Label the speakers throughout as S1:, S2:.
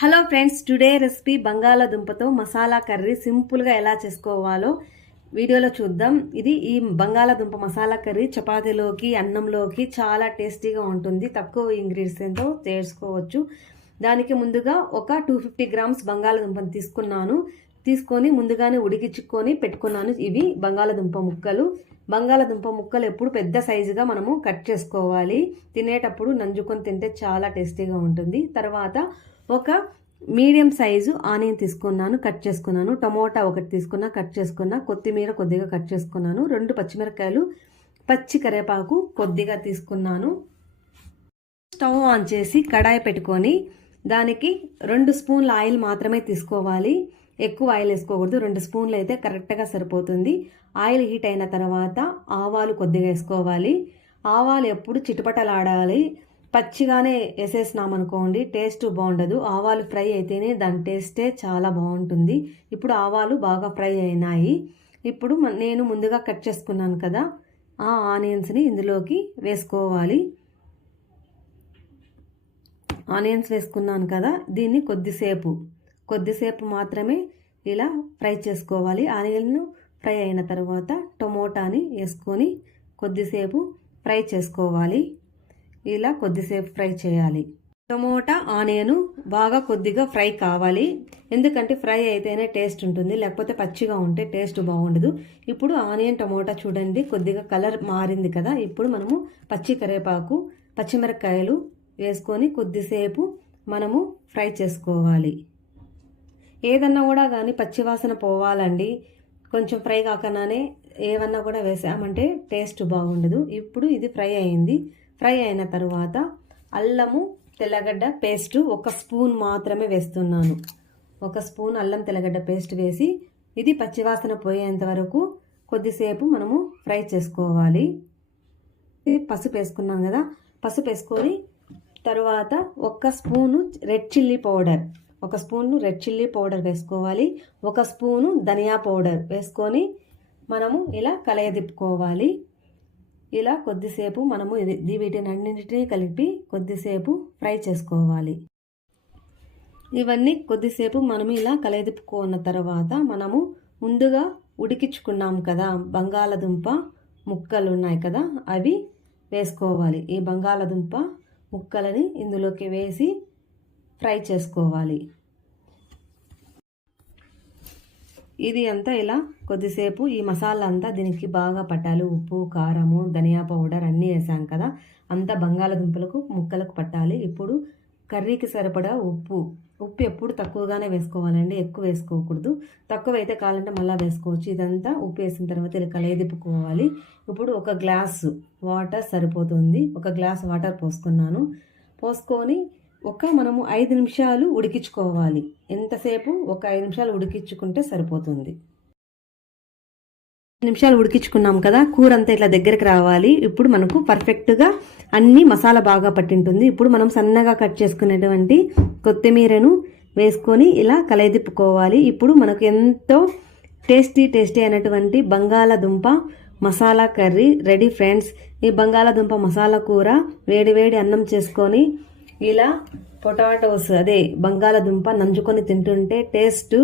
S1: Hello friends today recipe బంగాళాదుంపతో masala curry సింపుల్గా ఎలా చేసుకోవాలో వీడియోలో చూద్దాం. ఇది ఈ బంగాళాదుంప మసాలా కర్రీ చపాతీలోకి అన్నంలోకి చాలా టేస్టీగా ఉంటుంది. తక్కువ ఇంగ్రీడియంట్స్తో చేసుకోవచ్చు దానికి ముందుగా ఒక టూ ఫిఫ్టీ గ్రామ్స్ బంగాళాదుంపను తీసుకున్నాను. తీసుకొని ముందుగానే ఉడికించుకొని పెట్టుకున్నాను. ఇవి బంగాళాదుంప ముక్కలు. బంగాళాదుంప ముక్కలు ఎప్పుడు పెద్ద సైజుగా మనము కట్ చేసుకోవాలి. తినేటప్పుడు నంజుకొని తింటే చాలా టేస్టీగా ఉంటుంది. తర్వాత ఒక మీడియం సైజు ఆనియన్ తీసుకున్నాను కట్ చేసుకున్నాను టమోటా ఒకటి తీసుకున్నా కట్ చేసుకున్నా కొత్తిమీర కొద్దిగా కట్ చేసుకున్నాను రెండు పచ్చిమిరకాయలు పచ్చి కరివేపాకు కొద్దిగా తీసుకున్నాను. స్టవ్ ఆన్ చేసి కడాయి పెట్టుకొని దానికి రెండు స్పూన్ల ఆయిల్ మాత్రమే తీసుకోవాలి. ఎక్కువ ఆయిల్ వేసుకోకూడదు రెండు స్పూన్లు అయితే కరెక్ట్గా సరిపోతుంది. ఆయిల్ హీట్ అయిన తర్వాత ఆవాలు కొద్దిగా వేసుకోవాలి. ఆవాలు ఎప్పుడు చిటపటలాడాలి. పచ్చిగానే వేసేసినామనుకోండి టేస్ట్ బాగుండదు. ఆవాలు ఫ్రై అయితేనే దాని టేస్టే చాలా బాగుంటుంది. ఇప్పుడు ఆవాలు బాగా ఫ్రై అయినాయి. ఇప్పుడు నేను ముందుగా కట్ చేసుకున్నాను కదా ఆ ఆనియన్స్ని ఇందులోకి వేసుకోవాలి. ఆనియన్స్ వేసుకున్నాను కదా దీన్ని కొద్దిసేపు కొద్దిసేపు మాత్రమే ఇలా ఫ్రై చేసుకోవాలి. ఆనియన్ ఫ్రై అయిన తర్వాత టమోటాని వేసుకొని కొద్దిసేపు ఫ్రై చేసుకోవాలి. ఇలా కొద్దిసేపు ఫ్రై చేయాలి. టమోటా ఆనియన్ బాగా కొద్దిగా ఫ్రై కావాలి. ఎందుకంటే ఫ్రై అయితేనే టేస్ట్ ఉంటుంది. లేకపోతే పచ్చిగా ఉంటే టేస్ట్ బాగుండదు. ఇప్పుడు ఆనియన్ టమోటా చూడండి. కొద్దిగా కలర్ మారింది కదా. ఇప్పుడు మనము పచ్చి కరివేపాకు పచ్చిమిరపకాయలు వేసుకొని కొద్దిసేపు మనము ఫ్రై చేసుకోవాలి. ఏదన్నా కూడా కానీ పచ్చివాసన పోవాలండి. కొంచెం ఫ్రై కాకనానే ఏమన్నా కూడా వేసామంటే టేస్ట్ బాగుండదు. ఇప్పుడు ఇది ఫ్రై అయింది. ఫ్రై అయిన తర్వాత అల్లము తెల్లగడ్డ పేస్ట్ ఒక స్పూన్ మాత్రమే వేస్తున్నాను. ఒక స్పూన్ అల్లం తెల్లగడ్డ పేస్ట్ వేసి ఇది పచ్చివాసన పోయేంత వరకు కొద్దిసేపు మనము ఫ్రై చేసుకోవాలి. పసుపు వేసుకున్నాం కదా పసుపు వేసుకొని తర్వాత ఒక స్పూను రెడ్ చిల్లీ పౌడర్ ఒక స్పూను రెడ్ చిల్లీ పౌడర్ వేసుకోవాలి ఒక స్పూను ధనియా పౌడర్ వేసుకొని మనము ఇలా కలయదిప్పుకోవాలి. ఇలా కొద్దిసేపు మనము ఇది వీటిని అన్నింటినీ కలిపి కొద్దిసేపు ఫ్రై చేసుకోవాలి. ఇవన్నీ కొద్దిసేపు మనము ఇలా కలయదిప్పుకున్న తర్వాత మనము ముందుగా ఉడికించుకున్నాం కదా బంగాళదుంప ముక్కలు ఉన్నాయి కదా అవి వేసుకోవాలి. ఈ బంగాళదుంప ముక్కలని ఇందులోకి వేసి ఫ్రై చేసుకోవాలి. ఇది అంతా ఇలా కొద్దిసేపు ఈ మసాలా అంతా దీనికి బాగా పట్టాలి. ఉప్పు కారము ధనియా పౌడర్ అన్నీ వేసాం కదా. అంతా బంగాళదుంపలకు ముక్కలకు పట్టాలి. ఇప్పుడు కర్రీకి సరిపడా ఉప్పు. ఉప్పు ఎప్పుడు తక్కువగానే వేసుకోవాలండి. ఎక్కువ వేసుకోకూడదు. తక్కువ అయితే కావాలంటే మళ్ళీ వేసుకోవచ్చు. ఇదంతా ఉప్పు వేసిన తర్వాత ఇలా కలయదిప్పుకోవాలి ఇప్పుడు ఒక గ్లాసు వాటర్ సరిపోతుంది. ఒక గ్లాస్ వాటర్ పోసుకున్నాను. పోసుకొని ఒక మనము ఐదు నిమిషాలు ఉడికించుకోవాలి. ఎంతసేపు? ఒక ఐదు నిమిషాలు ఉడికించుకుంటే సరిపోతుంది. నిమిషాలు ఉడికించుకున్నాం కదా కూర అంతా ఇట్లా దగ్గరికి రావాలి. ఇప్పుడు మనకు పర్ఫెక్ట్గా అన్ని మసాలా బాగా పట్టింటుంది. ఇప్పుడు మనం సన్నగా కట్ చేసుకునేటువంటి కొత్తిమీరను వేసుకొని ఇలా కలయిదిప్పుకోవాలి. ఇప్పుడు మనకు ఎంతో టేస్టీ టేస్టీ అయినటువంటి బంగాళదుంప మసాలా కర్రీ రెడీ ఫ్రెండ్స్. ఈ బంగాళదుంప మసాలా కూర వేడి వేడి అన్నం చేసుకొని ఇలా పొటాటోస్ అదే బంగాళదుంప నంజుకొని తింటుంటే టేస్ట్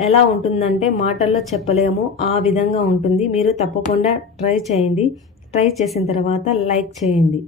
S1: ఎలా ఉంటుందంటే మాటల్లో చెప్పలేము ఆ విధంగా ఉంటుంది. మీరు తప్పకుండా ట్రై చేయండి. ట్రై చేసిన తర్వాత లైక్ చేయండి.